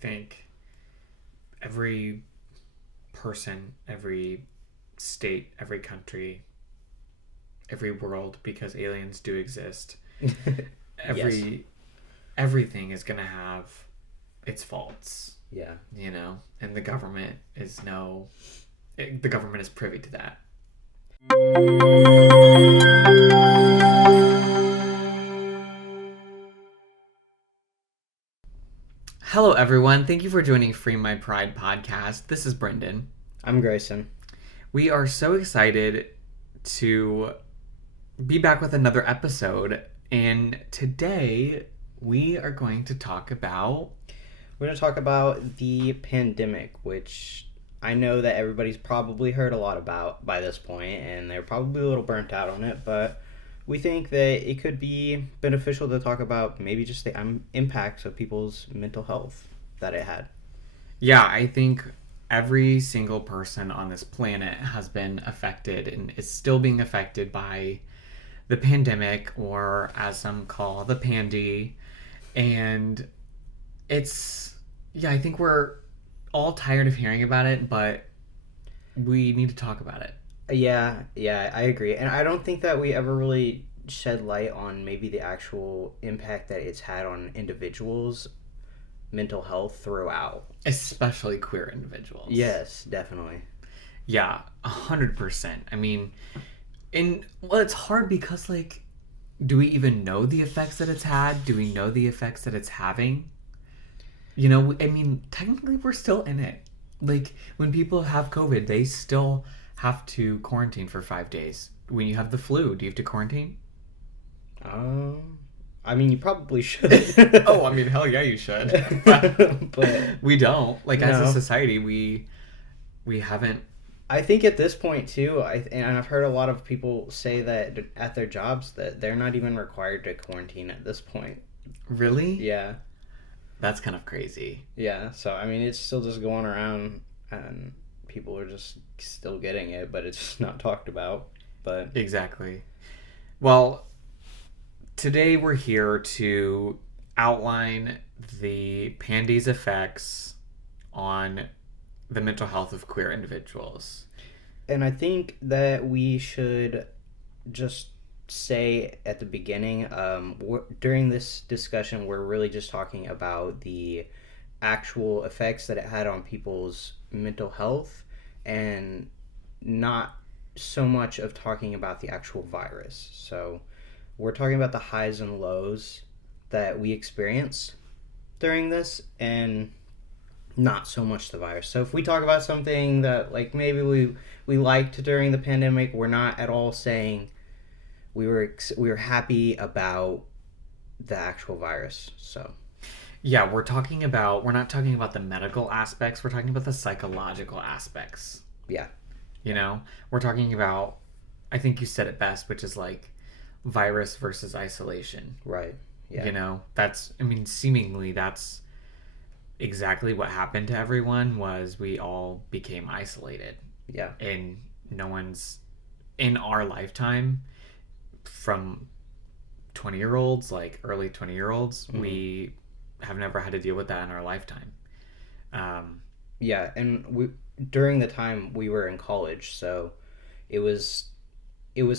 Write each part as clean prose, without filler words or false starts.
think every person, every state, every country, every world, because aliens do exist, Yes. everything is gonna have its faults, Yeah. and the government the government is privy to that. Hello, everyone. Thank you for joining Free My Pride podcast. This is Brendan. I'm Grayson. We are so excited to be back with another episode, and today we are going to talk about... We're going to talk about the pandemic, which I know that everybody's probably heard a lot about by this point, and they're probably a little burnt out on it, but we think that it could be beneficial to talk about maybe just the impacts of people's mental health that it had. Yeah, I think every single person on this planet has been affected and is still being affected by the pandemic, or as some call the pandy. And I think we're all tired of hearing about it, but we need to talk about it. Yeah, I agree. And I don't think that we ever really shed light on maybe the actual impact that it's had on individuals' mental health throughout. Especially queer individuals. Yes, definitely. Yeah, 100%. I mean, it's hard because, do we even know the effects that it's had? Do we know the effects that it's having? Technically we're still in it. When people have COVID, they still have to quarantine for 5 days. When you have the flu, do you have to quarantine? You probably should. Hell yeah, you should. But we don't. As a society, we haven't. I think at this point too, and I've heard a lot of people say that at their jobs that they're not even required to quarantine at this point. Really? Yeah. That's kind of crazy. Yeah. So it's still just going around, and people are just still getting it, but it's just not talked about. But exactly. Well, today we're here to outline the pandy's effects on the mental health of queer individuals. And I think that we should just say at the beginning, during this discussion, we're really just talking about the actual effects that it had on people's mental health, and not so much of talking about the actual virus. So we're talking about the highs and lows that we experienced during this, and not so much the virus. So if we talk about something that maybe we liked during the pandemic, we're not at all saying we were happy about the actual virus. So yeah, we're not talking about the medical aspects, we're talking about the psychological aspects. Yeah. We're talking about, I think you said it best, which is virus versus isolation. Right. Yeah. Seemingly that's exactly what happened to everyone. Was we all became isolated. Yeah. And no one's in our lifetime, from 20-year-olds, early 20-year-olds, mm-hmm. We have never had to deal with that in our lifetime. Yeah, and during the time we were in college, so it was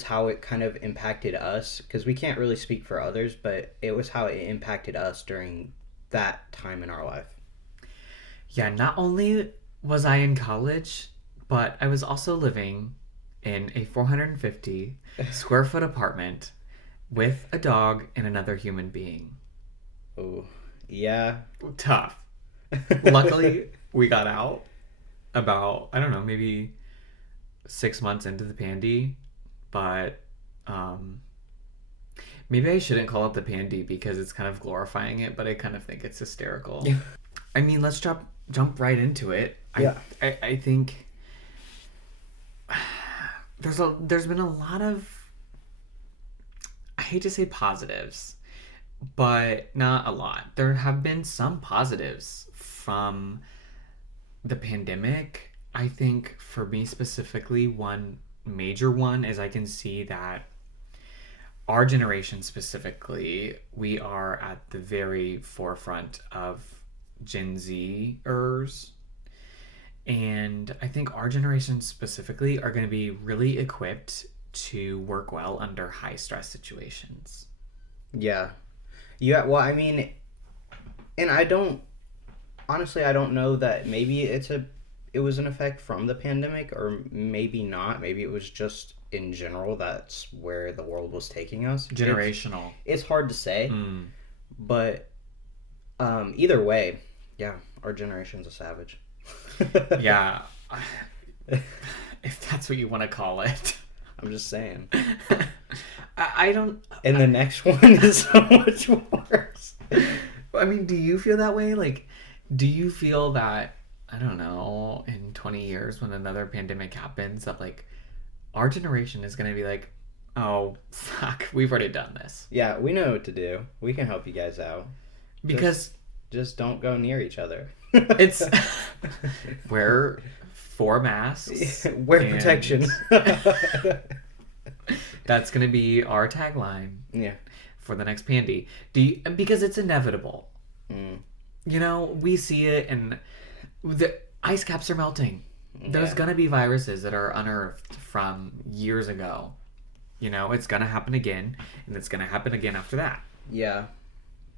how it kind of impacted us, because we can't really speak for others, but it was how it impacted us during that time in our life. Yeah, not only was I in college, but I was also living in a 450 square foot apartment with a dog and another human being. Oh, yeah. Tough. Luckily, we got out about, I don't know, maybe 6 months into the pandy, but maybe I shouldn't call it the pandy because it's kind of glorifying it, but I kind of think it's hysterical. Let's jump right into it. Yeah. I think there's been a lot of, I hate to say positives, but not a lot. There have been some positives from the pandemic. I think for me specifically, one major one is I can see that our generation specifically, we are at the very forefront of Gen Zers. And I think our generation specifically are going to be really equipped to work well under high stress situations. Yeah. Yeah, well, I mean, and I don't honestly, I don't know that maybe it was an effect from the pandemic, or maybe not. Maybe it was just in general that's where the world was taking us. Generational. It's hard to say, Mm. but either way, yeah, our generation's a savage. Yeah. If that's what you want to call it. I'm just saying. I don't. And the next one is so much worse. I mean, do you feel that way? Like, do you feel that, I don't know, in 20 years when another pandemic happens, that like our generation is going to be like, oh, fuck, we've already done this? Yeah, we know what to do. We can help you guys out. Because just don't go near each other. it's wear 4 masks, Wear and protection. That's going to be our tagline Yeah. for the next pandy. Because it's inevitable. Mm. You know, we see it, and the ice caps are melting. There's Yeah. gonna be viruses that are unearthed from years ago. You know, it's gonna happen again, and it's gonna happen again after that. Yeah.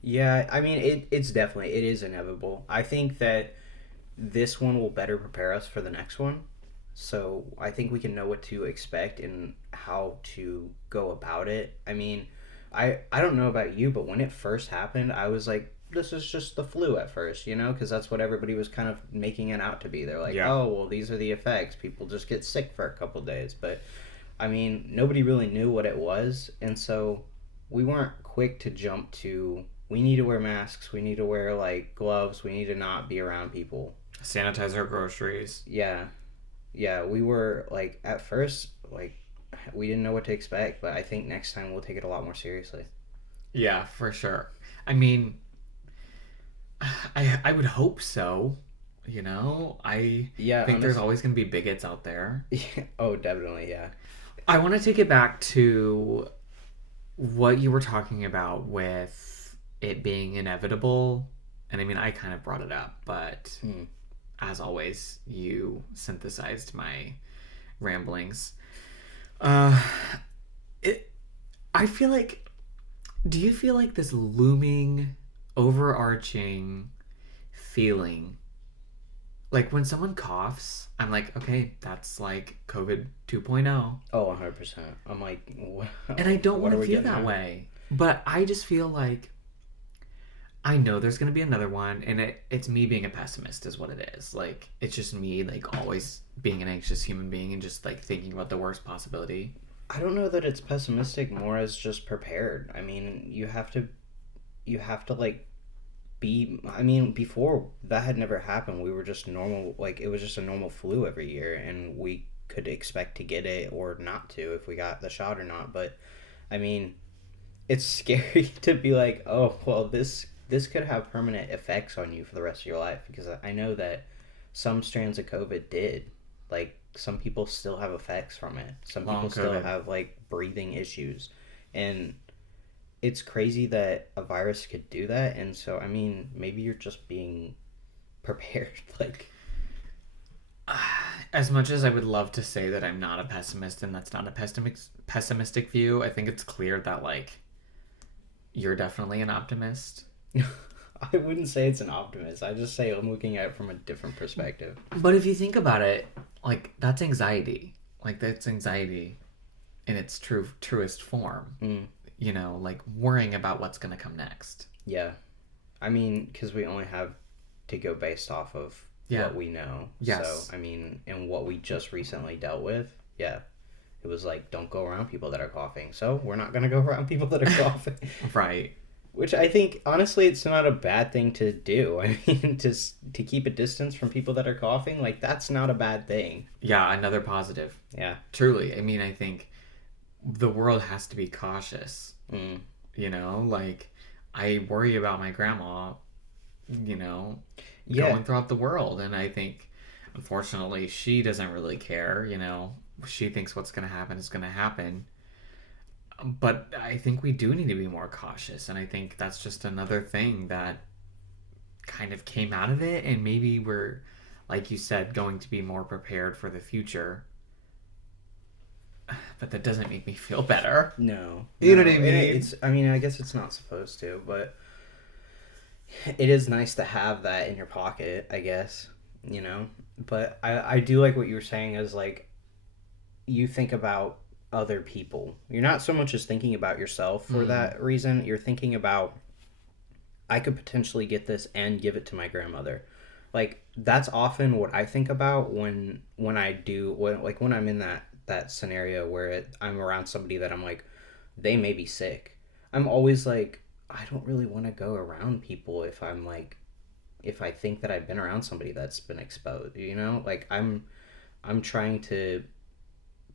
Yeah, I mean, it's definitely, it is inevitable. I think that this one will better prepare us for the next one. So I think we can know what to expect and how to go about it. I mean, I don't know about you, but when it first happened, I was like, this is just the flu at first, you know, because that's what everybody was kind of making it out to be. They're like, Yeah. oh, well, these are the effects. People just get sick for a couple days. But I mean, nobody really knew what it was. And so we weren't quick to jump to, we need to wear masks. We need to wear like gloves. We need to not be around people. Sanitize our groceries. Yeah. Yeah. We were like, at first, like, we didn't know what to expect. But I think next time we'll take it a lot more seriously. Yeah, for sure. I mean, I would hope so. You know, I Yeah. think there's always gonna be bigots out there. Oh, definitely. Yeah. I want to take it back to what you were talking about with it being inevitable. And I mean, I kind of brought it up, but Mm. as always, you synthesized my ramblings. Uh, it. I feel like. Do you feel like this looming, overarching feeling? Like when someone coughs, I'm like, okay, that's like COVID 2.0. Oh, 100%. I'm like, what? And I don't what want are to we feel getting that at? way. But I just feel like I know there's going to be another one, and it's me being a pessimist is what it is. Like, it's just me, like, always being an anxious human being and just, like, thinking about the worst possibility. I don't know that it's pessimistic, more as just prepared. I mean, you have to like be, I mean, before that had never happened, we were just normal, like it was just a normal flu every year, and we could expect to get it or not to if we got the shot or not. But I mean, it's scary to be like, oh, well, this could have permanent effects on you for the rest of your life, because I know that some strands of COVID did. Like, some people still have effects from it. Some Long people still COVID. have like breathing issues. And it's crazy that a virus could do that. And so, I mean, maybe you're just being prepared. Like, As much as I would love to say that I'm not a pessimist and that's not a pessimistic view, I think it's clear that, like, you're definitely an optimist. I wouldn't say it's an optimist. I just say I'm looking at it from a different perspective. But if you think about it, like, that's anxiety. Like, that's anxiety in its truest form. Mm, You know, like worrying about what's going to come next. yeah. I mean, because we only have to go based off of Yeah. what we know. Yes. So, I mean, and what we just recently dealt with, yeah. It was like, don't go around people that are coughing. So, we're not going to go around people that are coughing. Right. Which I think, honestly, it's not a bad thing to do. I mean, to keep a distance from people that are coughing, like, that's not a bad thing. Yeah, another positive. Yeah. Truly. I mean, I think the world has to be cautious. Mm. You know, like, I worry about my grandma, you know, Yeah. going throughout the world. And I think, unfortunately, she doesn't really care. You know, she thinks what's going to happen is going to happen. But I think we do need to be more cautious. And I think that's just another thing that kind of came out of it, and maybe we're, like you said, going to be more prepared for the future. But that doesn't make me feel better. No, You know no. what I And mean? it's, I mean, I guess it's not supposed to, but it is nice to have that in your pocket, I guess, you know? But I do like what you were saying is like, you think about other people. You're not so much as thinking about yourself for that reason. You're thinking about, I could potentially get this and give it to my grandmother. Like, that's often what I think about when I do, when I'm in that scenario where I'm around somebody that I'm like, they may be sick. I'm always like, I don't really want to go around people if I'm like, if I think that I've been around somebody that's been exposed, you know? Like, I'm trying to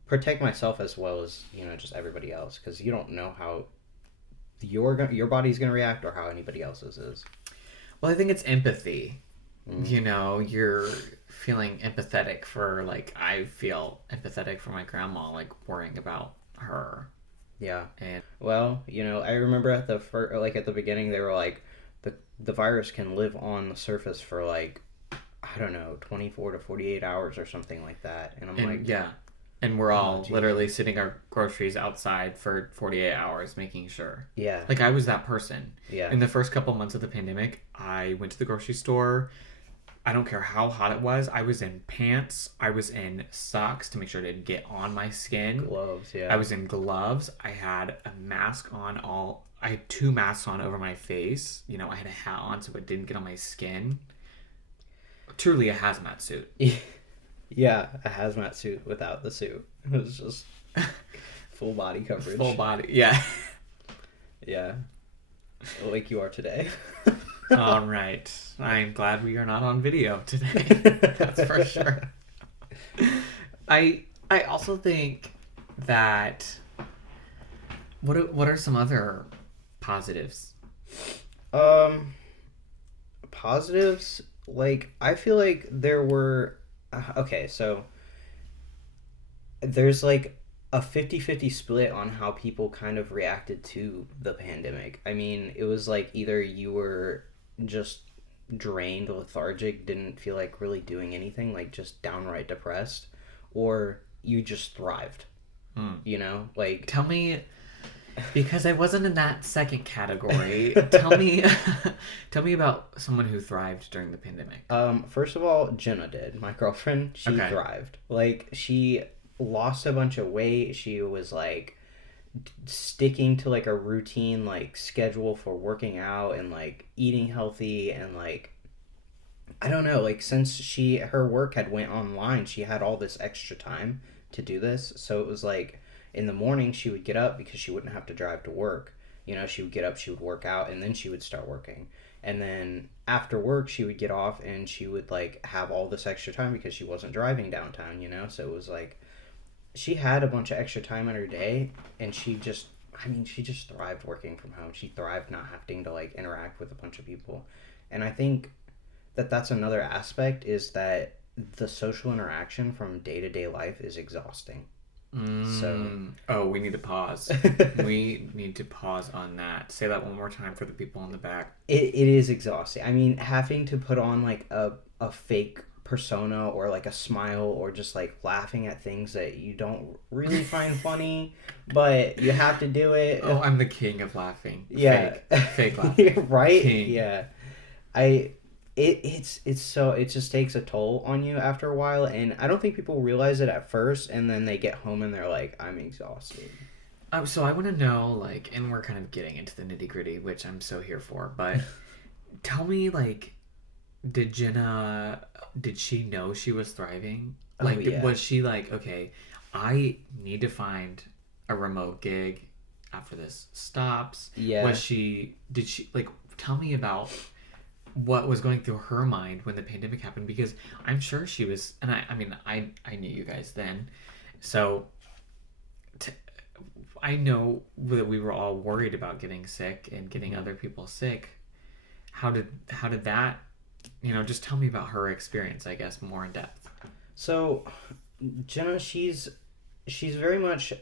protect myself as well as, you know, just everybody else, because you don't know how your body's going to react or how anybody else's is. Well, I think it's empathy. You know, you're feeling empathetic for, like, I feel empathetic for my grandma, like, worrying about her. Yeah. And Well, you know, I remember at the like at the beginning they were like, the virus can live on the surface for like, I don't know, 24 to 48 hours or something like that. And I'm like, yeah. And we're all geez. literally sitting our groceries outside for 48 hours making sure. yeah. Like, I was that person. Yeah. In the first couple months of the pandemic, I went to the grocery store. I don't care how hot it was. I was in pants. I was in socks to make sure it didn't get on my skin. Gloves, yeah. I was in gloves. I had a mask on I had 2 masks on over my face. You know, I had a hat on so it didn't get on my skin. Truly a hazmat suit. Yeah, a hazmat suit without the suit. It was just full body coverage. Full body. Yeah. Yeah. Like you are today. All right. I'm glad we are not on video today. That's for sure. I also think that what are some other positives? Positives, like, I feel like there were okay, so there's like a 50-50 split on how people kind of reacted to the pandemic. I mean, it was like either you were just drained, lethargic, didn't feel like really doing anything, like just downright depressed, or you just thrived. You know, like, Tell me, because I wasn't in that second category. Tell me, tell me about someone who thrived during the pandemic. first of all, Jenna did. My girlfriend, she Okay. thrived. Like, she lost a bunch of weight. She was like sticking to like a routine like schedule for working out and like eating healthy, and like, I don't know, like, since her work had went online, she had all this extra time to do this. So it was like, in the morning she would get up because she wouldn't have to drive to work. You know, she would get up, she would work out, and then she would start working. And then after work she would get off and she would like have all this extra time because she wasn't driving downtown, you know? So it was like, she had a bunch of extra time in her day, and she just, I mean, she just thrived working from home. She thrived not having to like interact with a bunch of people. And I think that that's another aspect, is that the social interaction from day-to-day life is exhausting. So Oh, we need to pause. We need to pause on that. Say that one more time for the people in the back. it is exhausting. I mean, having to put on like a fake persona, or like a smile, or just like laughing at things that you don't really find funny, but you have to do it. Oh, I'm the king of laughing. Yeah. Fake laughing. Right? King. Yeah. It's so, it just takes a toll on you after a while, and I don't think people realize it at first, and then they get home and they're like, I'm exhausted. So I want to know, like, and we're kind of getting into the nitty gritty, which I'm so here for, but tell me, like, did she know she was thriving? Like, yeah. was she like, okay, I need to find a remote gig after this stops? Yeah. Did she, like, tell me about what was going through her mind when the pandemic happened, because I'm sure she was, and I mean, I knew you guys then, so I know that we were all worried about getting sick and getting other people sick. How did that, you know, just tell me about her experience, I guess, more in depth. So, Jenna, she's very much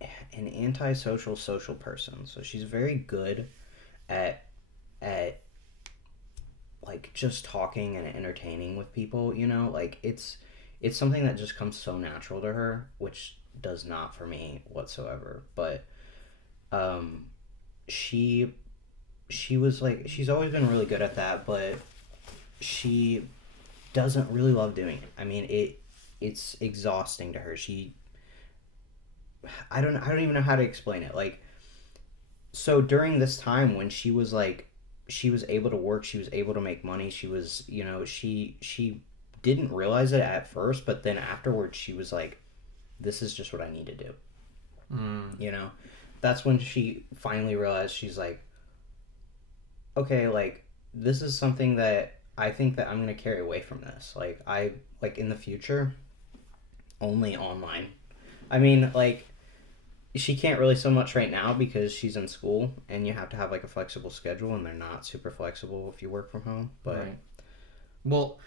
an antisocial social person. So she's very good at like just talking and entertaining with people, you know, like it's something that just comes so natural to her, which does not for me whatsoever. But um she she was like, she's always been really good at that, but she doesn't really love doing it. I mean, it's exhausting to her. I don't even know how to explain it. Like, so during this time when she was like, she was able to work, she was able to make money, she was, you know, she didn't realize it at first, but then afterwards she was like, this is just what I need to do. Mm. You know, that's when she finally realized, she's like, okay, like this is something that I think that I'm going to carry away from this. Like, I like in the future only online. I mean, like, she can't really so much right now because she's in school and you have to have like a flexible schedule, and they're not super flexible if you work from home. But Right. Well,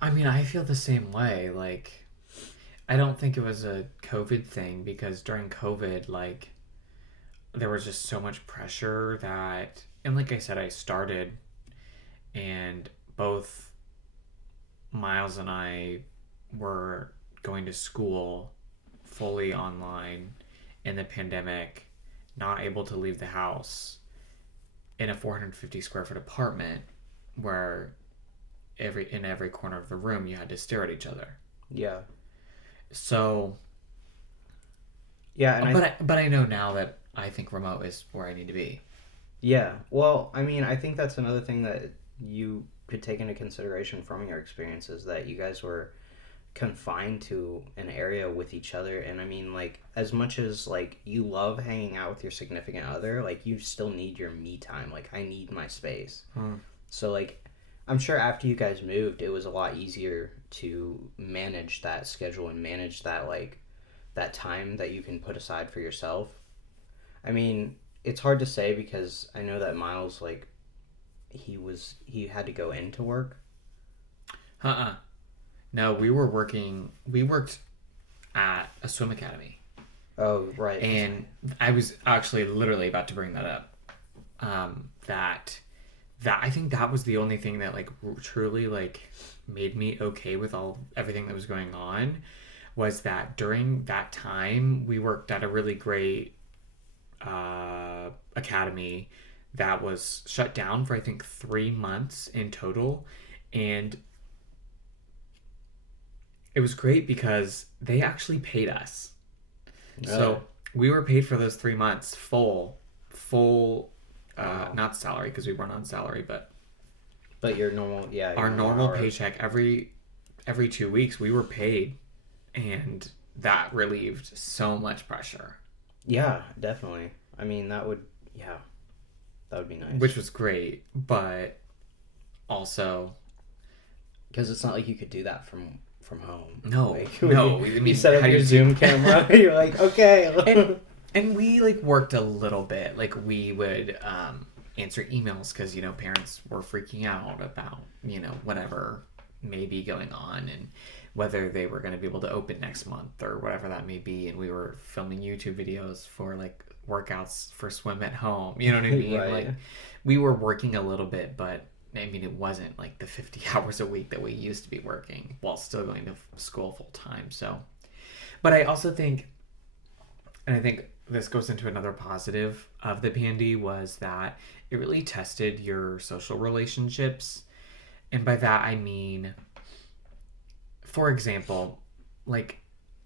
I mean, I feel the same way. Like, I don't think it was a COVID thing because during COVID, like, there was just so much pressure that, and like I said, I started, and both Miles and I were going to school fully online in the pandemic, not able to leave the house in a 450 square foot apartment where every corner of the room you had to stare at each other. yeah, So, yeah, and but I know now that I think remote is where I need to be. yeah. Well, I mean, I think that's another thing that you could take into consideration from your experiences, that you guys were confined to an area with each other. And I mean, like, as much as like you love hanging out with your significant other, like you still need your me time. Like, I need my space. Hmm. So like, I'm sure after you guys moved, it was a lot easier to manage that schedule and manage that, like, that time that you can put aside for yourself. I mean, it's hard to say because I know that Miles, like, he had to go into work. Uh-uh. No, we worked at a swim academy. Oh, right. And I was actually literally about to bring that up. That I think that was the only thing that like truly like made me okay with everything that was going on, was that during that time we worked at a really great academy that was shut down for I think 3 months in total, and it was great because they actually paid us. So we were paid for those 3 months full, Wow. not salary because we weren't on salary, but But your normal, yeah, your our normal hours. paycheck every 2 weeks we were paid, and that relieved so much pressure, Yeah, definitely. I mean, yeah, that would be nice. which was great. But also, Because it's not like you could do that from home. no, Like, no. I you mean, set up how do your you Zoom camera. You're like, okay. and we like worked a little bit. Like we would answer emails because parents were freaking out about whatever may be going on, and whether they were going to be able to open next month or whatever that may be. And we were filming YouTube videos for like workouts for swim at home. You know what I mean? Right. Like we were working a little bit, but I mean it wasn't like the 50 hours a week that we used to be working while still going to school full time. So, but I also think, and I think this goes into another positive of the pandy, was that it really tested your social relationships. And by that I mean, for example, like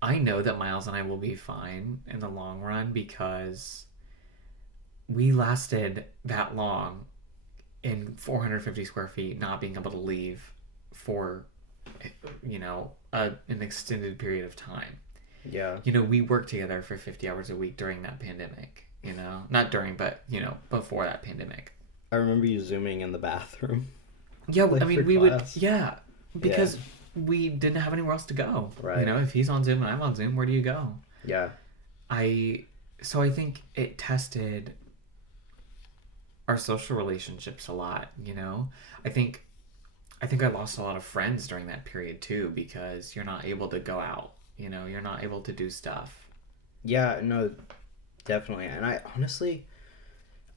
I know that Miles and I will be fine in the long run because we lasted that long in 450 square feet not being able to leave for an extended period of time. Yeah. We worked together for 50 hours a week during that pandemic, not during, but before that pandemic. I remember you zooming in the bathroom. Yeah, Like I mean for we class. would, yeah, because we didn't have anywhere else to go. Right. If he's on Zoom and I'm on Zoom, where do you go? Yeah. I think it tested our social relationships a lot. I think I lost a lot of friends during that period too, because you're not able to go out. You're not able to do stuff. Yeah, no, definitely. And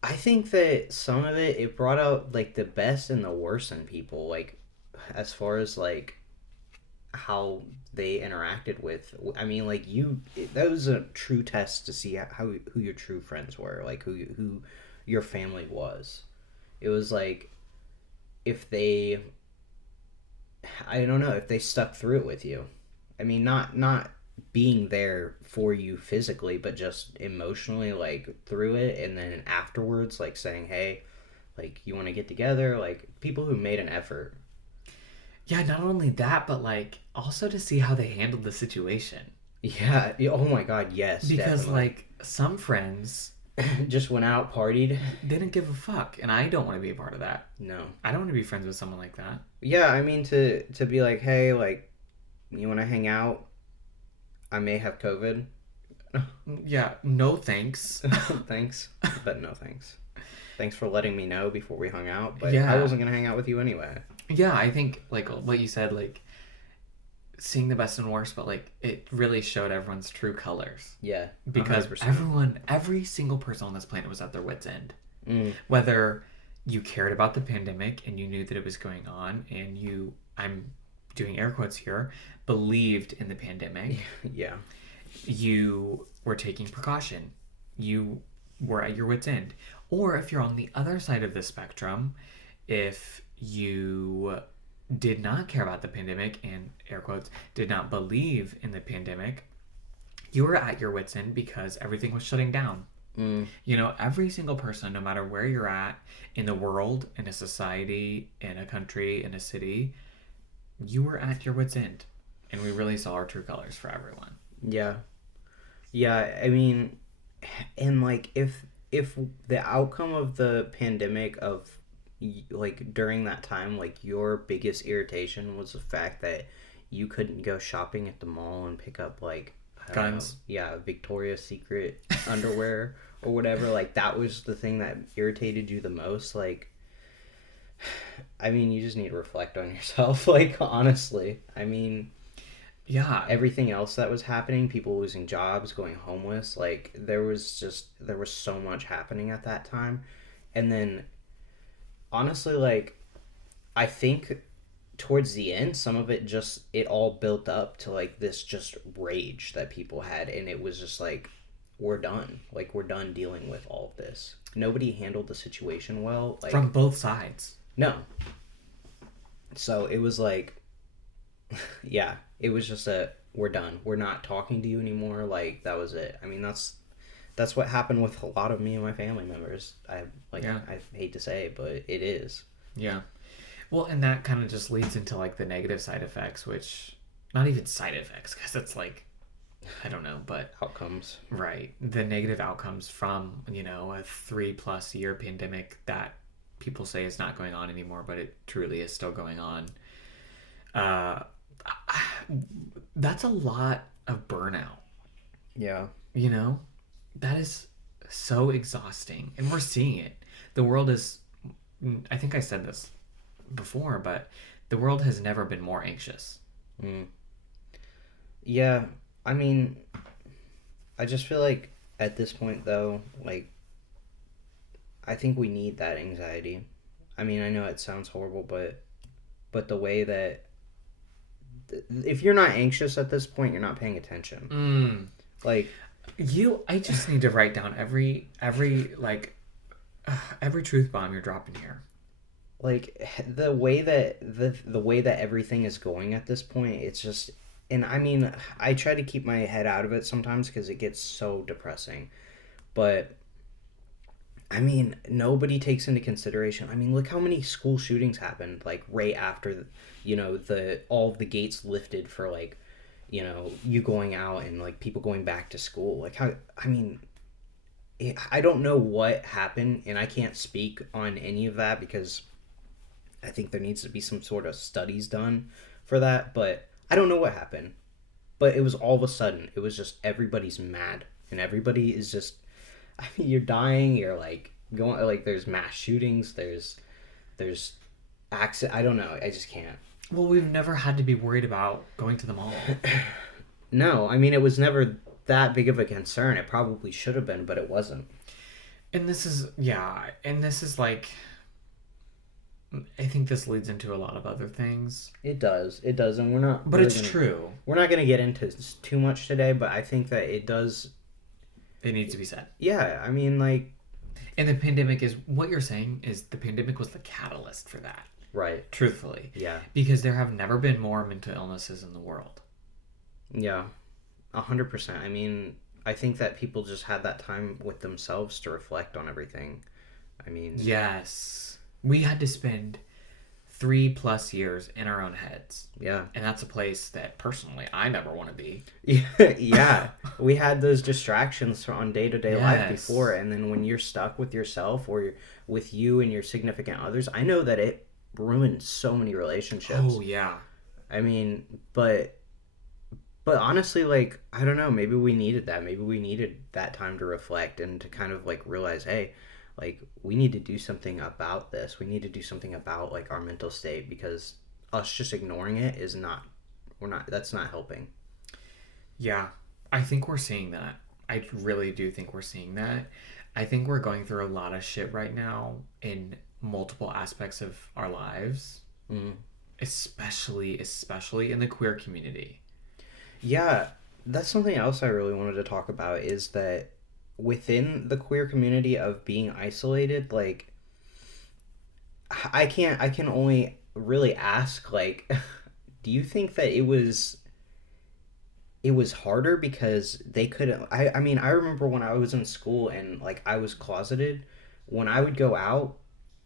I think that some of it brought out like the best and the worst in people, like as far as like how they interacted with. I mean, like that was a true test to see how who your true friends were, like who your family was. It was like if they, I don't know, if they stuck through it with you. I mean, not being there for you physically, but just emotionally, like through it, and then afterwards, like saying, "Hey, like you want to get together," like people who made an effort. Yeah, not only that, but like also to see how they handled the situation. Yeah. Oh my God. Yes. Because Definitely. like some friends Just went out, partied. didn't give a fuck, and I don't want to be a part of that. No. I don't want to be friends with someone like that. Yeah. I mean, to be like, hey, like you want to hang out? I may have COVID. Yeah, no thanks. Thanks, but no thanks. Thanks for letting me know before we hung out, but I Yeah. wasn't gonna hang out with you anyway. Yeah, I think like what you said, like seeing the best and worst, but like it really showed everyone's true colors. Yeah, Because 100%. every single person on this planet was at their wits' end. Mm, Whether you cared about the pandemic and you knew that it was going on, and I'm doing air quotes here, believed in the pandemic, yeah, you were taking precaution, you were at your wits' end. Or if you're on the other side of the spectrum, if you did not care about the pandemic and air quotes did not believe in the pandemic, you were at your wits' end because everything was shutting down. mm, You know, every single person, no matter where you're at in the world, in a society, in a country, in a city, you were at your wits' end. And we really saw our true colors for everyone. yeah, yeah. I mean, and like if the outcome of the pandemic of like during that time, like your biggest irritation was the fact that you couldn't go shopping at the mall and pick up like I don't know, Guns. yeah, Victoria's Secret underwear or whatever. Like that was the thing that irritated you the most. Like, I mean, you just need to reflect on yourself. Like honestly, I mean, Yeah. everything else that was happening, people losing jobs, going homeless, like there was so much happening at that time. And then honestly, like I think towards the end some of it just it all built up to like this just rage that people had, and it was just like we're done. Like we're done dealing with all of this. Nobody handled the situation well. Like From both sides. no. So it was like yeah, it was just a we're done. We're not talking to you anymore. Like that was it. I mean, that's what happened with a lot of me and my family members. Yeah. I hate to say it, but it is. Yeah. Well, and that kind of just leads into like the negative side effects, which not even side effects, because it's like, I don't know, but Outcomes. right. The negative outcomes from, you know, a 3+ year pandemic that people say is not going on anymore, but it truly is still going on. Uh, that's a lot of burnout, Yeah. you know? That is so exhausting. And we're seeing it. The world is, I think I said this before, but the world has never been more anxious. Mm. Yeah. I mean, I just feel like at this point though, like I think we need that anxiety. I mean, I know it sounds horrible, but the way that if you're not anxious at this point, you're not paying attention. Like I just need to write down like every truth bomb you're dropping here. like the way that the way that everything is going at this point, it's just and I mean, I try to keep my head out of it sometimes because it gets so depressing. But I mean, nobody takes into consideration. I mean, look how many school shootings happened like right after, the all of the gates lifted for like, you going out and like people going back to school. Like how I mean, I don't know what happened, and I can't speak on any of that because I think there needs to be some sort of studies done for that. But I don't know what happened. But it was all of a sudden, it was just everybody's mad, and everybody is just I mean, you're dying. You're like going like there's mass shootings. There's accident. I don't know. I just can't. Well, we've never had to be worried about going to the mall. No, I mean it was never that big of a concern. It probably should have been, but it wasn't. And this is, yeah, and this is like, I think this leads into a lot of other things, It does, and we're not but really it's gonna true. we're not gonna get into too much today. But I think that it does. It needs to be said. Yeah, I mean, like, And the pandemic is what you're saying is the pandemic was the catalyst for that, right? truthfully, Yeah, because there have never been more mental illnesses in the world. yeah, 100%. I mean, I think that people just had that time with themselves to reflect on everything. I mean, Yes. We had to spend 3+ years in our own heads. yeah, And that's a place that personally I never want to be. yeah. We had those distractions on day to day life Yes. before, and then when you're stuck with yourself or with you and your significant others, I know that it ruined so many relationships. Oh, yeah. I mean, but honestly, like, I don't know, maybe we needed that. Maybe we needed that time to reflect and to kind of like realize, hey, like, we need to do something about this. We need to do something about like our mental state, because us just ignoring it is not, we're not, that's not helping. Yeah. I think we're seeing that. I really do think we're seeing that. I think we're going through a lot of shit right now in multiple aspects of our lives, Mm. especially in the queer community. Yeah, that's something else I really wanted to talk about, is that within the queer community of being isolated, like, I can only really ask, like, do you think that it was harder because they couldn't, I mean, I remember when I was in school and like I was closeted, when I would go out,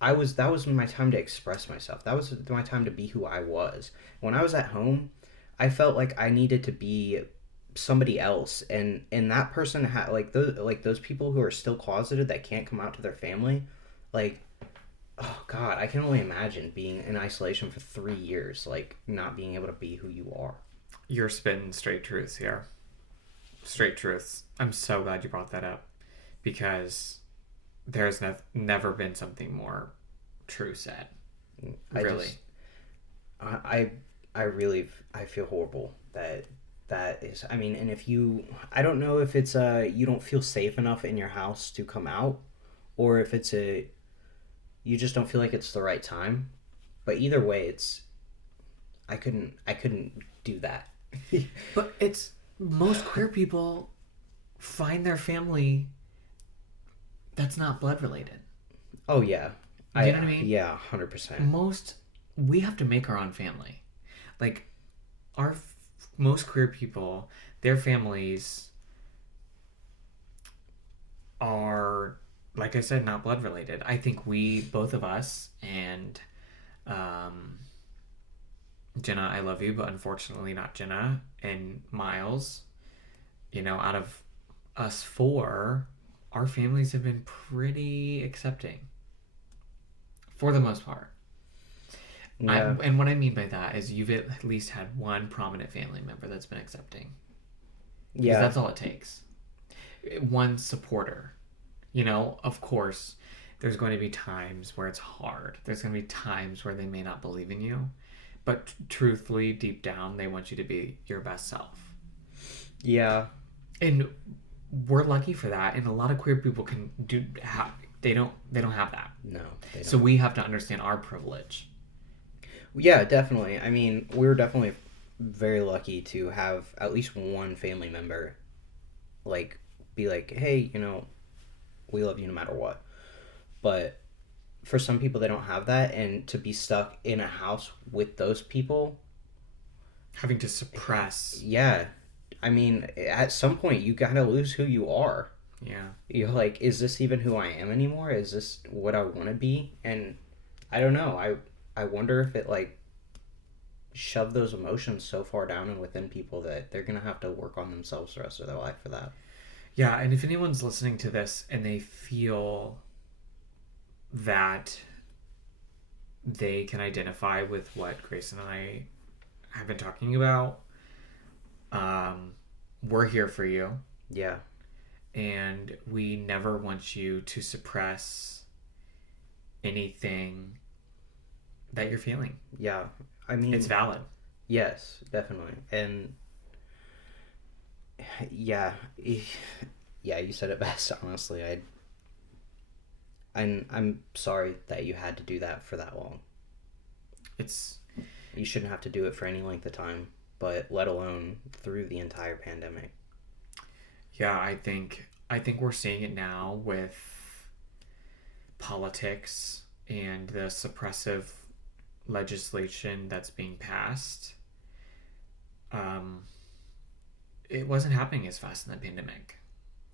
that was my time to express myself. That was my time to be who I was. When I was at home, I felt like I needed to be somebody else, and that person had like those people who are still closeted that can't come out to their family, like, oh god, I can only imagine being in isolation for 3 years, like not being able to be who you are. You're spitting straight truths here. Straight truths. I'm so glad you brought that up because there's never been something more true said. I Really. just I I really I feel horrible that that is, I mean, and if you, I don't know if it's you don't feel safe enough in your house to come out, or if it's a, you just don't feel like it's the right time, but either way, it's, I couldn't do that. But it's most queer people find their family that's not blood related. Oh yeah, You know what I mean? yeah, 100%. Most we have to make our own family. Like our most queer people, their families are, like I said, not blood related. I think we, both of us, and um, Jenna, I love you, but unfortunately not Jenna, and Miles, out of us four, our families have been pretty accepting for the most part. Yeah, And what I mean by that is you've at least had one prominent family member that's been accepting. Because yeah, that's all it takes. One supporter. Of course, there's going to be times where it's hard. There's going to be times where they may not believe in you. But truthfully, deep down, they want you to be your best self. yeah, And we're lucky for that. And a lot of queer people they don't have that. no, they don't. So we have to understand our privilege. Yeah, definitely. I mean, we're definitely very lucky to have at least one family member, like, be like, hey, we love you no matter what. But for some people, they don't have that, and to be stuck in a house with those people, Having to suppress. yeah. I mean, at some point, you gotta lose who you are. Yeah. You're like, is this even who I am anymore? Is this what I want to be? And I don't know. I wonder if it like shoved those emotions so far down and within people that they're gonna have to work on themselves the rest of their life for that. Yeah, and if anyone's listening to this and they feel that they can identify with what Grayson and I have been talking about, we're here for you. Yeah, And we never want you to suppress anything that you're feeling. yeah. I mean, It's valid. yes, definitely. And yeah, yeah, you said it best. Honestly, And I'm sorry that you had to do that for that long. It's You shouldn't have to do it for any length of time, but let alone through the entire pandemic. yeah, I think we're seeing it now with politics and the suppressive legislation that's being passed. Um, it wasn't happening as fast in the pandemic.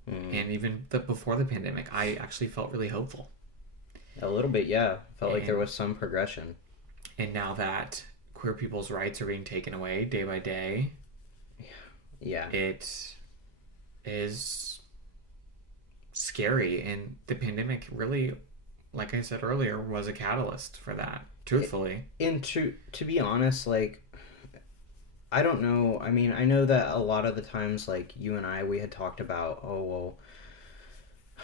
Mm. And even before the pandemic, I actually felt really hopeful. A little bit, yeah. Felt like there And was some progression. and now that queer people's rights are being taken away day by day, Yeah. it is scary. And the pandemic really, like I said earlier, was a catalyst for that. Truthfully, And to be honest, like I don't know. I mean, I know that a lot of the times, like you and I, we had talked about, oh well,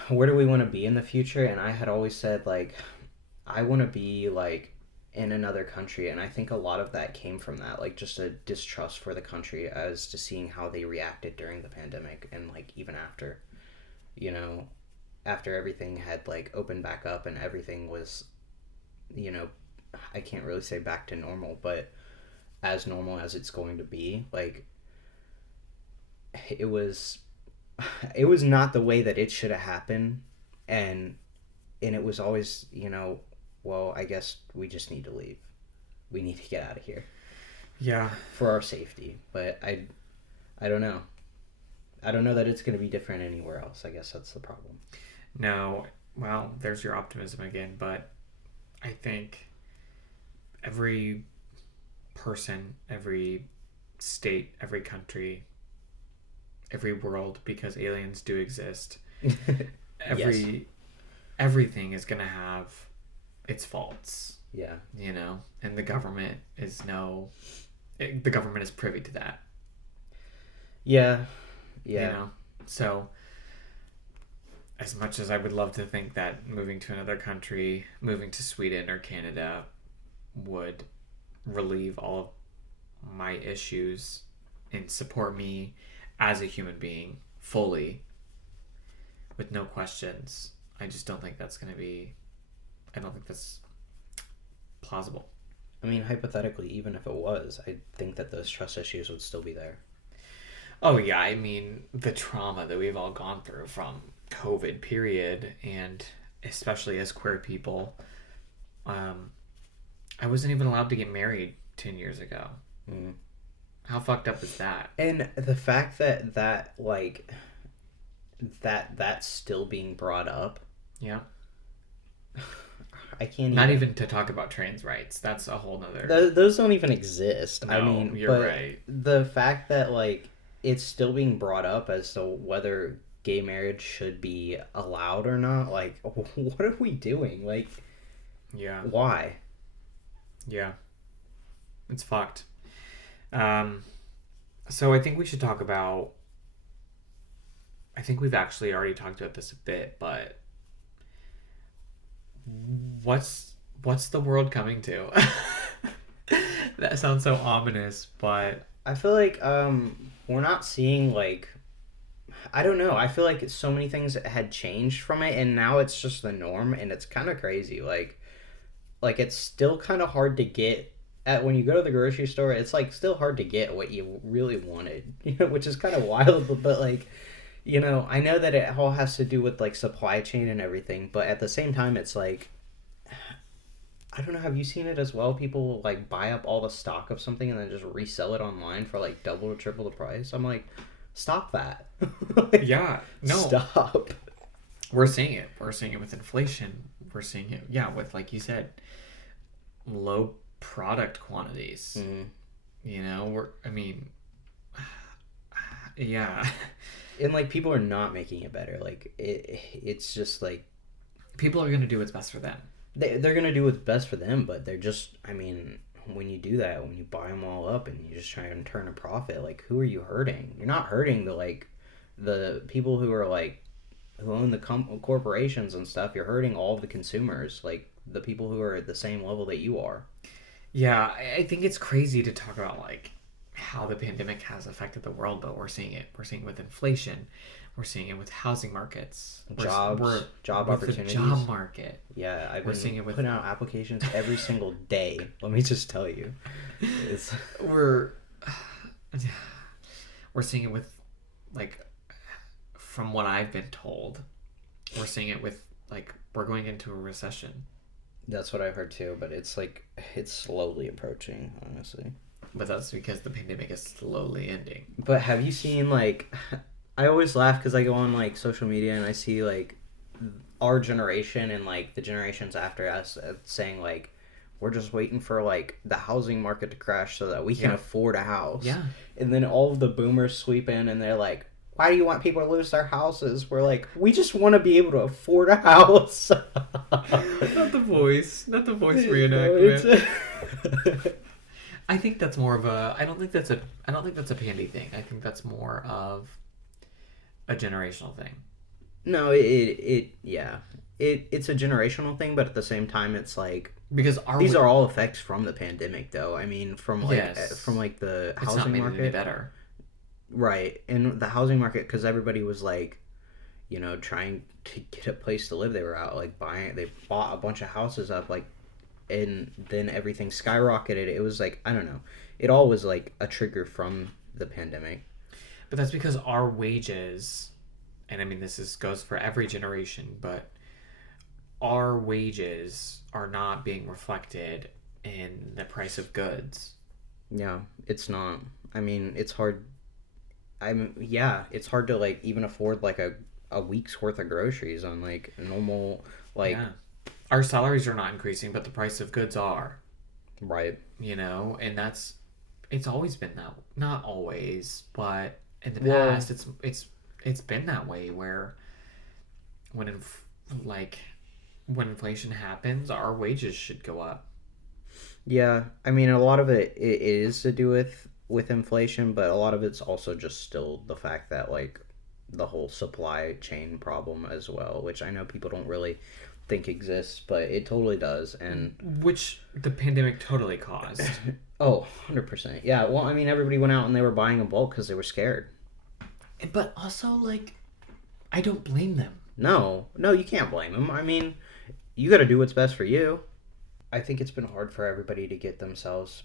where do we want to be in the future? And I had always said like, I want to be like in another country, and I think a lot of that came from that, like just a distrust for the country as to seeing how they reacted during the pandemic and like even after, you know, after everything had like opened back up and everything was, you know, I can't really say back to normal, but as normal as it's going to be, like it was it was not the way that it should have happened, and it was always, you know, well, I guess we just need to leave. We need to get out of here yeah. for our safety. But I don't know. I don't know that it's going to be different anywhere else. I guess that's the problem. No, well, there's your optimism again, but I think every person, every state, every country, every world, because aliens do exist, every Yes. everything is gonna have its faults, Yeah. and the government the government is privy to that, Yeah. you Yeah. know. So as much as I would love to think that moving to another country, moving to Sweden or Canada would relieve all of my issues and support me as a human being fully with no questions, I just don't think that's going to be, I don't think that's plausible. I mean, hypothetically, even if it was, I think that those trust issues would still be there. Oh, yeah, I mean, the trauma that we've all gone through from COVID period, and especially as queer people, um, I wasn't even allowed to get married 10 years ago. Mm. How fucked up is that? And the fact that like that's still being brought up, Yeah. I can't Not even. even to talk about trans rights. That's a whole nother. Those don't even exist. I No, mean, you're but right. the fact that like it's still being brought up as to whether gay marriage should be allowed or not, like what are we doing? Like Yeah. why? Yeah. It's fucked. Um, so I think we should talk about. I think we've actually already talked about this a bit, but what's the world coming to? That sounds so ominous, but I feel like we're not seeing like I don't know. I feel like so many things had changed from it, and now it's just the norm, and it's kind of crazy. Like it's still kind of hard to get at when you go to the grocery store. It's like still hard to get what you really wanted, which is kind of wild. But like, I know that it all has to do with like supply chain and everything, but at the same time, it's like I don't know. Have you seen it as well? People will like buy up all the stock of something and then just resell it online for like double or triple the price. I'm like, stop that. Like, yeah, no, stop. we're seeing it. We're seeing it with inflation. We're seeing it, yeah, with like you said, low product quantities. Mm. I mean, yeah. And like people are not making it better. Like it's just like People are gonna do what's best for them. they're gonna do what's best for them, but they're just. I mean, when you do that, when you buy them all up and you just try and turn a profit, like who are you hurting? You're not hurting the people who are like who own the corporations and stuff. You're hurting all of the consumers, like the people who are at the same level that you are. Yeah, I think it's crazy to talk about like how the pandemic has affected the world, but we're seeing it. We're seeing it with inflation. We're seeing it with housing markets. Job with the opportunities. job market. Yeah, I've We're been seeing it with putting out applications every single day. Let me just tell you, it's we're we're seeing it with, like, from what I've been told, we're seeing it with, like, we're going into a recession. that's what I've heard too. But it's like it's slowly approaching, honestly. But that's because the pandemic is slowly ending. But have you seen like? I always laugh because I go on like social media and I see like our generation and like the generations after us saying like we're just waiting for like the housing market to crash so that we can Yeah. afford a house. Yeah. And then all of the boomers sweep in and they're like, why do you want people to lose their houses? We're like, we just want to be able to afford a house. Not the voice reenactment. I think that's more of a. I don't think that's a pandy thing. I think that's more of a generational thing. No, yeah. It's a generational thing, but at the same time, it's like Because these are all effects from the pandemic, though. I mean, Yes. from like the it's not housing made it any market, better. right? And the housing market, because everybody was like, trying to get a place to live. They were out like they bought a bunch of houses up, like, and then everything skyrocketed. It was like I don't know. It all was like a trigger from the pandemic. But that's because our wages, and I mean goes for every generation, but our wages are not being reflected in the price of goods. Yeah, it's not. I mean, it's hard. It's hard to like even afford like a week's worth of groceries on like normal like Yeah. Our salaries are not increasing, but the price of goods are. right. And it's always been that, not always, but in the Well- past it's been that way where when when inflation happens, our wages should go up. Yeah, I mean a lot of it is to do with inflation, but a lot of it's also just still the fact that like the whole supply chain problem as well, which I know people don't really think exists, but it totally does. And Which the pandemic totally caused. oh, 100%. Yeah, well, I mean everybody went out and they were buying in bulk because they were scared. But also, like, I don't blame them. No, you can't blame them. I mean, you got to do what's best for you. I think it's been hard for everybody to get themselves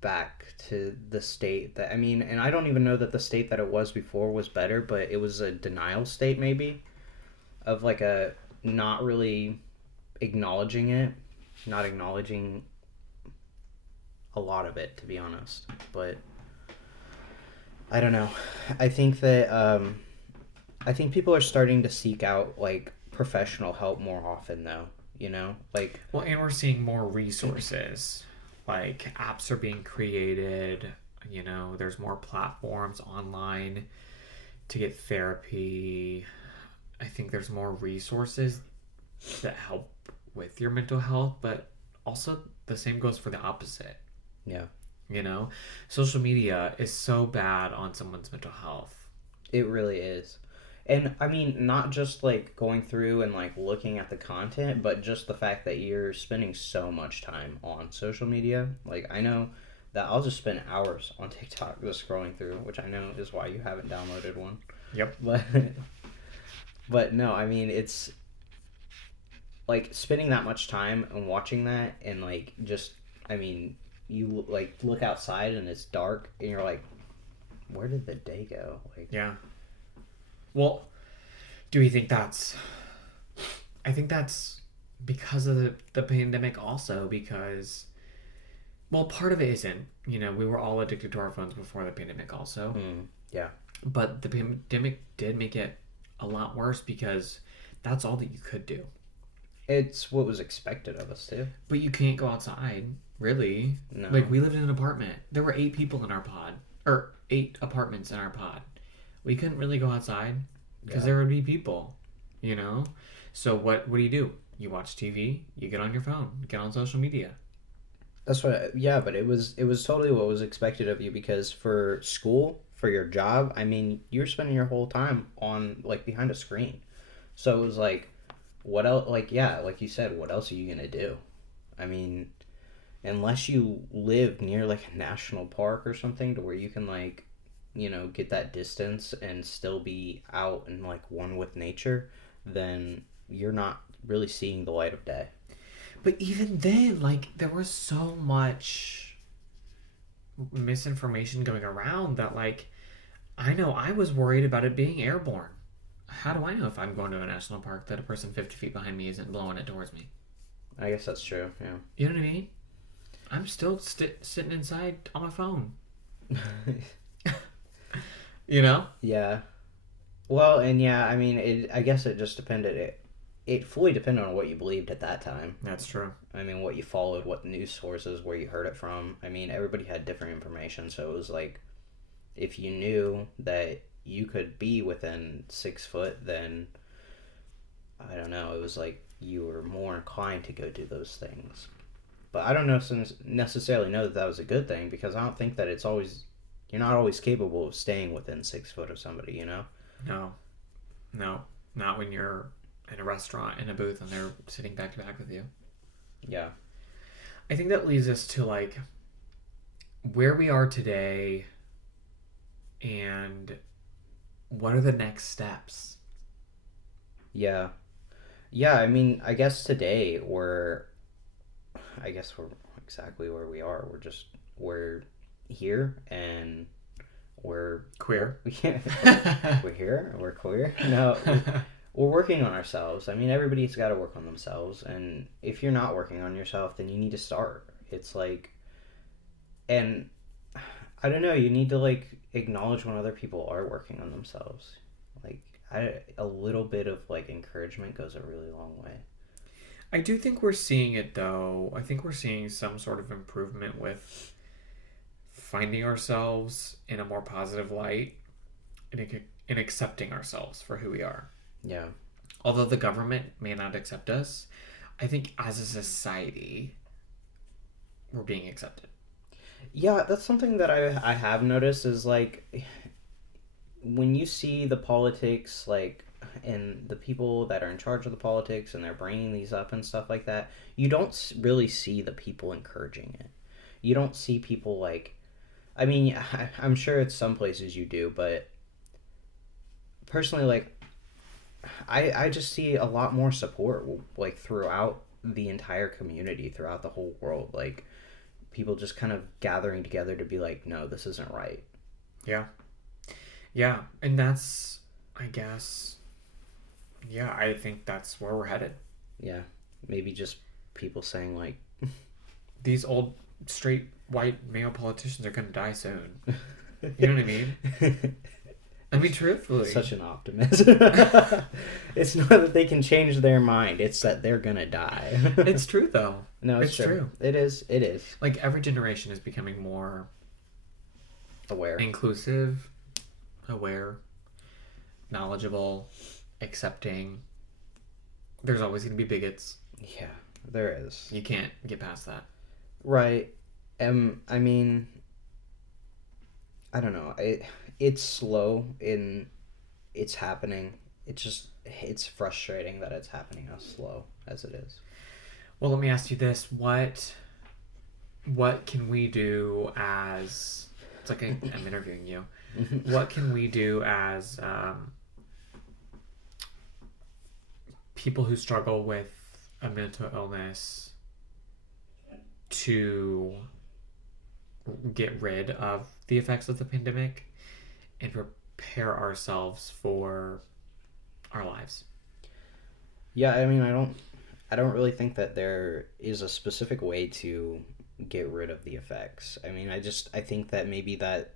back to the state that, I mean, and I don't even know that the state that it was before was better, but it was a denial state maybe of like a not really acknowledging it, not acknowledging a lot of it, to be honest. But I don't know. I think that I think people are starting to seek out like professional help more often though, Like Well, and we're seeing more resources. Like, apps are being created, there's more platforms online to get therapy. I think there's more resources that help with your mental health, but also the same goes for the opposite. yeah, Social media is so bad on someone's mental health. it really is. And I mean, not just like going through and like looking at the content, but just the fact that you're spending so much time on social media. Like, I know that I'll just spend hours on TikTok just scrolling through, which I know is why you haven't downloaded one. Yep. But no, I mean, it's like spending that much time and watching that and like just, I mean, you like look outside and it's dark and you're like, where did the day go? Like, Yeah. Well, do we think that's... I think that's because of the pandemic also, because... Well, part of it isn't. We were all addicted to our phones before the pandemic also. yeah. But the pandemic did make it a lot worse because that's all that you could do. It's what was expected of us too. But you can't go outside, really. No. Like, we lived in an apartment. There were 8 people in our pod. Or 8 apartments in our pod. We couldn't really go outside because there would be people, So what do? You watch TV, you get on your phone, get on social media. That's what. Yeah, but it was totally what was expected of you because for school, for your job, I mean, you're spending your whole time on like behind a screen. So it was like, what else? Like, yeah, like you said, what else are you gonna do? I mean, unless you live near like a national park or something to where you can like, get that distance and still be out and like one with nature, then you're not really seeing the light of day. But even then, like, there was so much misinformation going around that, like, I know I was worried about it being airborne. How do I know if I'm going to a national park that a person 50 feet behind me isn't blowing it towards me? I guess that's true. Yeah. You know what I mean? I'm still sitting inside on my phone. You know? Yeah. Well, and yeah, I mean, I guess it just depended. It fully depended on what you believed at that time. That's true. I mean, what you followed, what news sources, where you heard it from. I mean, everybody had different information, so it was like, if you knew that you could be within 6 foot, then I don't know. It was like you were more inclined to go do those things. But I don't know necessarily know that that was a good thing because I don't think that it's always you're not always capable of staying within 6 foot of somebody. No. No. Not when you're in a restaurant in a booth and they're sitting back to back with you. Yeah. I think that leads us to like where we are today and what are the next steps? Yeah. Yeah, I mean, I guess today we're exactly where we are. We're here and we're Queer. we're here. We're queer. No, we're working on ourselves. I mean, everybody's got to work on themselves, and if you're not working on yourself, then you need to start. It's like, and I don't know. You need to like acknowledge when other people are working on themselves. Like, a little bit of like encouragement goes a really long way. I do think we're seeing it though. I think we're seeing some sort of improvement with finding ourselves in a more positive light and accepting ourselves for who we are. Yeah. Although the government may not accept us, I think as a society, we're being accepted. Yeah, that's something that I have noticed is like when you see the politics like and the people that are in charge of the politics and they're bringing these up and stuff like that, you don't really see the people encouraging it. You don't see people like, I mean, I'm sure it's some places you do, but personally, like, I just see a lot more support like throughout the entire community, throughout the whole world. Like, people just kind of gathering together to be like, no, this isn't right. Yeah. Yeah. And that's, I guess, yeah, I think that's where we're headed. Yeah. Maybe just people saying, like, these old, straight, white male politicians are going to die soon. You know what I mean? I mean, truthfully. Such an optimist. It's not that they can change their mind, it's that they're going to die. It's true, though. No, it's true. It is. Like, every generation is becoming more aware, inclusive, aware, knowledgeable, accepting. There's always going to be bigots. Yeah, there is. You can't get past that. Right. I mean, I don't know. It's slow in it's happening. It's frustrating that it's happening as slow as it is. Well, let me ask you this: what can we do as? It's like I'm interviewing you. What can we do as people who struggle with a mental illness to get rid of the effects of the pandemic and prepare ourselves for our lives? Yeah, I mean, I don't really think that there is a specific way to get rid of the effects. I mean, I think that maybe that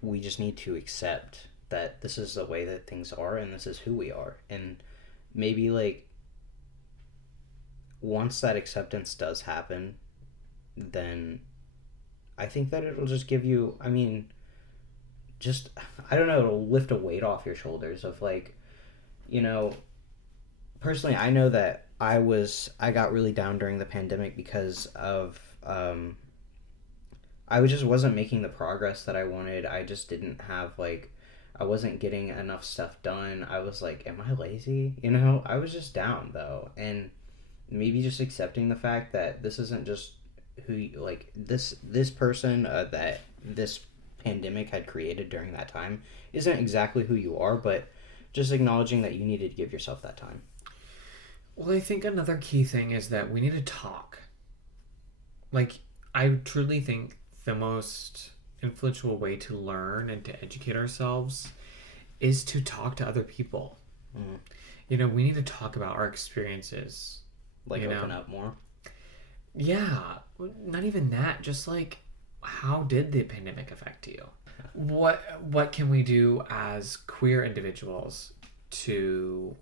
we just need to accept that this is the way that things are and this is who we are. And maybe like once that acceptance does happen, then I think that it'll just give you, I mean, just, I don't know, it'll lift a weight off your shoulders of like, personally, I know that I got really down during the pandemic because of, I just wasn't making the progress that I wanted. I just didn't have like, I wasn't getting enough stuff done. I was like, am I lazy? I was just down though. And maybe just accepting the fact that this isn't just who you, like this person that this pandemic had created during that time isn't exactly who you are, but just acknowledging that you needed to give yourself that time. Well, I think another key thing is that we need to talk. Like, I truly think the most influential way to learn and to educate ourselves is to talk to other people. Mm. We need to talk about our experiences. Like open up more. Yeah, not even that. Just like, how did the pandemic affect you? What can we do as queer individuals to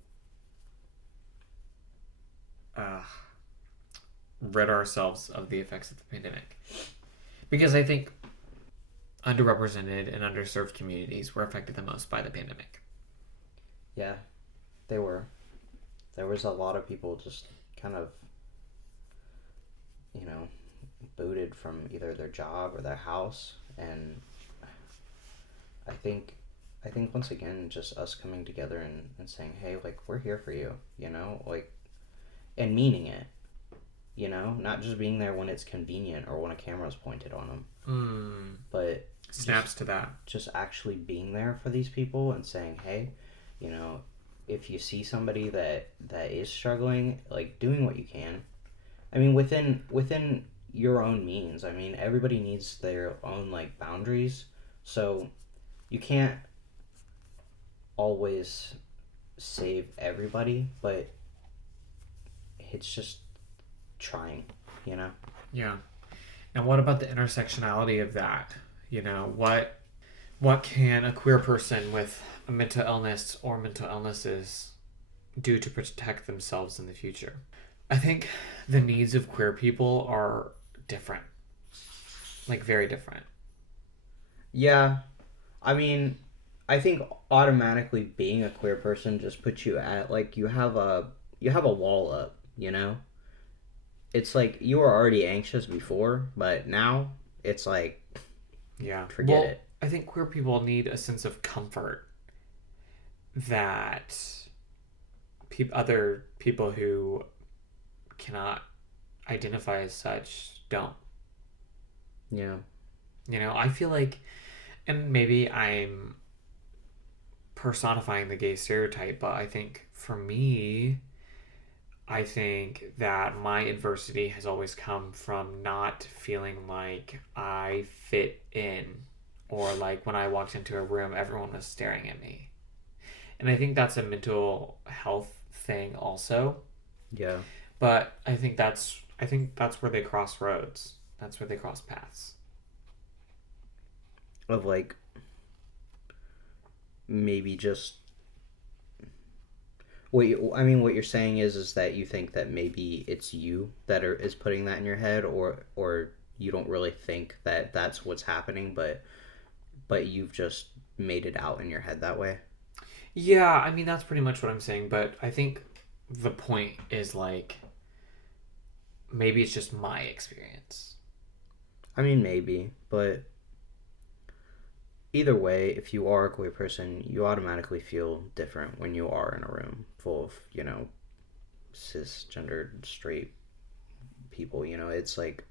rid ourselves of the effects of the pandemic? Because I think underrepresented and underserved communities were affected the most by the pandemic. Yeah, they were. There was a lot of people just kind of, booted from either their job or their house, and I think once again, just us coming together and saying, hey, like, we're here for you, like, and meaning it, not just being there when it's convenient or when a camera's pointed on them, but snaps to that. Just actually being there for these people and saying, hey, if you see somebody that is struggling, like, doing what you can. I mean, within your own means. I mean, everybody needs their own, like, boundaries, so you can't always save everybody, but it's just trying, Yeah. Now, what about the intersectionality of that? What can a queer person with a mental illness or mental illnesses do to protect themselves in the future? I think the needs of queer people are different. Like, very different. Yeah. I mean, I think automatically being a queer person just puts you at, like, you have a wall up, It's like you were already anxious before, but now it's like, yeah, forget it. I think queer people need a sense of comfort that other people who cannot identify as such don't. Yeah. I feel like, and maybe I'm personifying the gay stereotype, but I think for me, I think that my adversity has always come from not feeling like I fit in, or like when I walked into a room, everyone was staring at me. And I think that's a mental health thing also. Yeah. But I think that's where they cross roads. That's where they cross paths. Of, like, maybe just what you're saying is that you think that maybe it's you that is putting that in your head, or you don't really think that that's what's happening, but you've just made it out in your head that way. Yeah, I mean, that's pretty much what I'm saying, but I think the point is, like, maybe it's just my experience. I mean, maybe, but either way, if you are a queer person, you automatically feel different when you are in a room full of, cisgendered, straight people. It's like,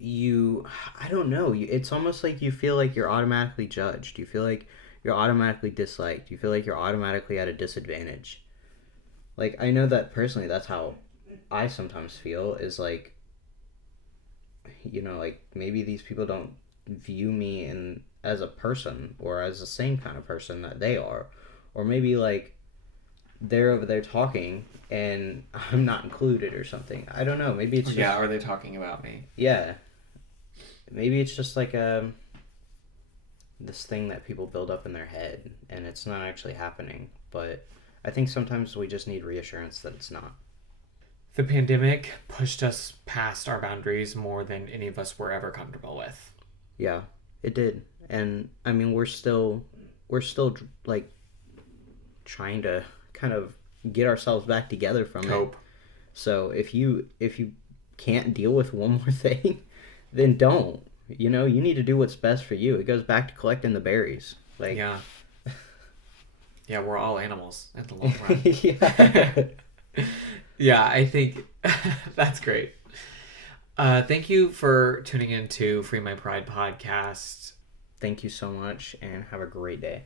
I don't know, it's almost like you feel like you're automatically judged. You feel like you're automatically disliked. You feel like you're automatically at a disadvantage. Like, I know that personally, that's how I sometimes feel, is like, like, maybe these people don't view me as a person, or as the same kind of person that they are, or maybe, like, they're over there talking and I'm not included or something. I don't know, maybe it's just, yeah, are they talking about me? Yeah, maybe it's just like this thing that people build up in their head and it's not actually happening. But I think sometimes we just need reassurance that it's not. The pandemic pushed us past our boundaries more than any of us were ever comfortable with. Yeah, it did. And I mean, we're still like trying to kind of get ourselves back together from Cope. it. So if you can't deal with one more thing, then don't. You need to do what's best for you. It goes back to collecting the berries. Like, yeah, we're all animals at the long run. Yeah. Yeah, I think that's great. Thank you for tuning in to Free My Pride podcast. Thank you so much and have a great day.